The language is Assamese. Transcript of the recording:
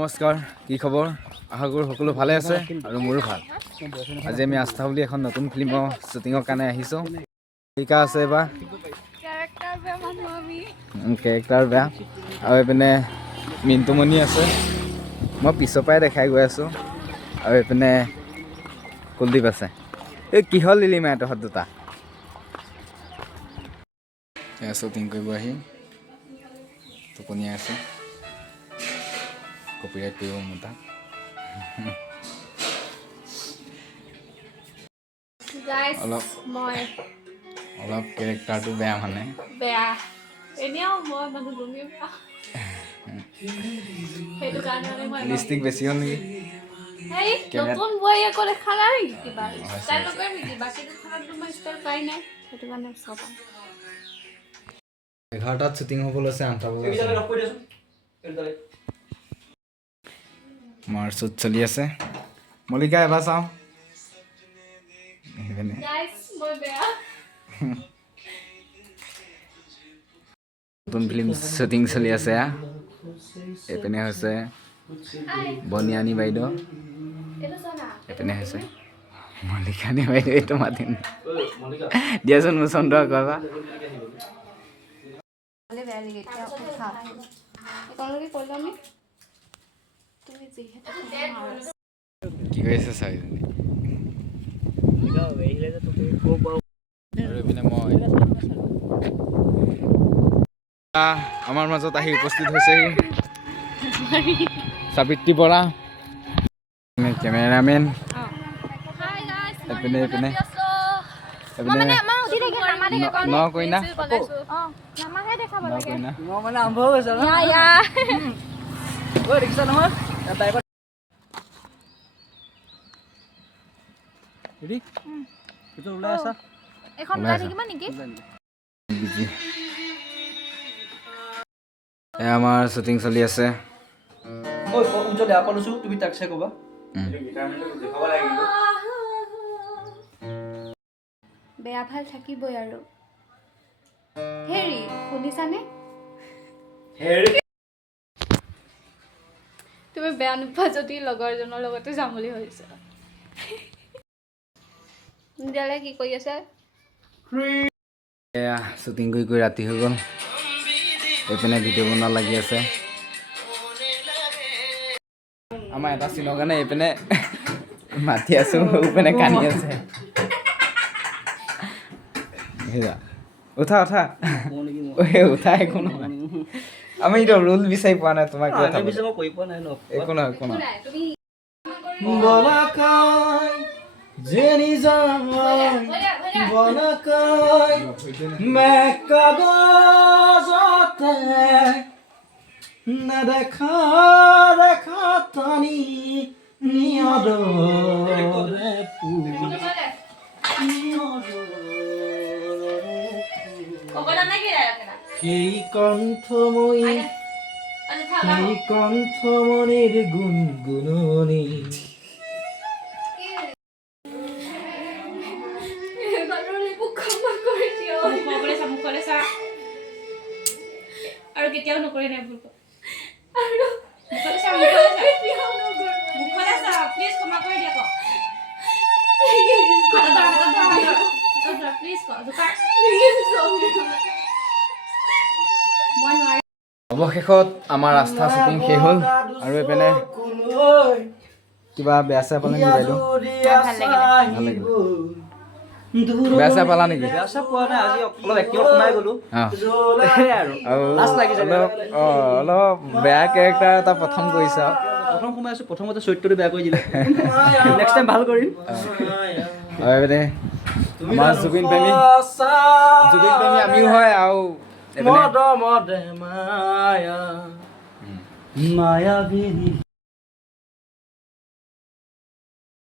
নমস্কাৰ, কি খবৰ? আশা কৰোঁ সকলো ভালে আছে আৰু মোৰো ভাল। আজি আমি আস্থা বুলি এখন নতুন ফিল্মৰ শ্বুটিঙৰ কাৰণে আহিছোঁ। ঠিকা আছে এইবাৰ কেৰেক্টাৰ বেয়া আৰু এইপিনে মিণ্টুমণি আছে, মই পিছৰ পৰাই দেখাই গৈ আছোঁ। আৰু এইপিনে কুলদীপ আছে। এই কিহৰ লিলি মাই তহঁত দুটা শ্বুটিং কৰিব আহি টোপনিয়াই আছে। কপিৰাইট কৰিব মোৰ তাক। অলপ কেৰেক্টাৰটো বেয়া মানে বেয়া এনেও মই মানুহ গমেই পাওঁ সেইটো কাৰণে মই লিপষ্টিক বেছি হ'ল নেকি? এই নতুন বই আকৌ দেখা নাই কিবা ষ্টাইল নকৰিম নেকি? বাকী দুখনত তোমাৰ ষ্টাইল পাই নাই সেইটো কাৰণে চাবা। 11টাত শ্বুটিং হ'ব লৈছে, 8টা বজাত আমাৰ শ্বুট চলি আছে। মল্লিকা এবাৰ চাওঁ। নতুন ফিল্ম শ্বুটিং চলি আছে। এইপিনে হৈছে বনিয়ানী বাইদেউ, এইপিনে হৈছে মল্লিকানী বাইদেউ। এইটো মাতিম দিয়াচোন মোৰ চন্দ্ৰ কবা। কি কৰিছে চাৰিজনী? আমাৰ মাজত আহি উপস্থিত হৈছেহি সাবিত্ৰী বৰা, কেমেৰামেন। এইপিনে এইপিনে আমাৰ শ্বুটিং চলি আছে। বেয়া ভাল থাকিবই আৰু। হেৰি শুনিছানে? তুমি বেয়া নোপোৱা যদি লগৰজনৰ লগতে যাম বুলি ভাবিছা। তেতিয়াহ'লে কি কৰি আছে? এয়া শ্বুটিং কৰি কৰি ৰাতি হৈ গ'ল। এইপিনে ভিডিঅ' বনোৱা লাগি আছে। আমাৰ এটা চিনৰ কাৰণে এইপিনে মাতি আছো, এইপিনে কান্দি আছে। উঠা উঠা উঠা, একো নহয়। আমি এইটো ৰোল বিচাৰি পোৱা নাই তোমাক। একো নহয় একো নহয়। জেনি বনকৈ মেকাগজতে নেদেখা দেখা টানি নিয়দৰে সেই কণ্ঠমণিৰ গুণগুণনি। আৰু কেতিয়াও নকৰে নাই ভুল। অৱশেষত আমাৰ আস্থা শ্বুটিং শেষ হ'ল। আৰু এইপিনে কিবা বেয়া চেয়া পালে নেকি বাইদেউ? ভাল লাগিলে। বেয়া চেয়া পালা নেকি? অলপ বেয়া কেৰেক্টাৰ এটা প্ৰথম কৰিছা। প্ৰথমতে চৰিত্ৰটো বেয়া কৰি দিলে। নেক্সট টাইম ভাল কৰিম। এইপিনে আমাৰ জুবিন প্ৰেমী আমিও হয়। আৰু মায়া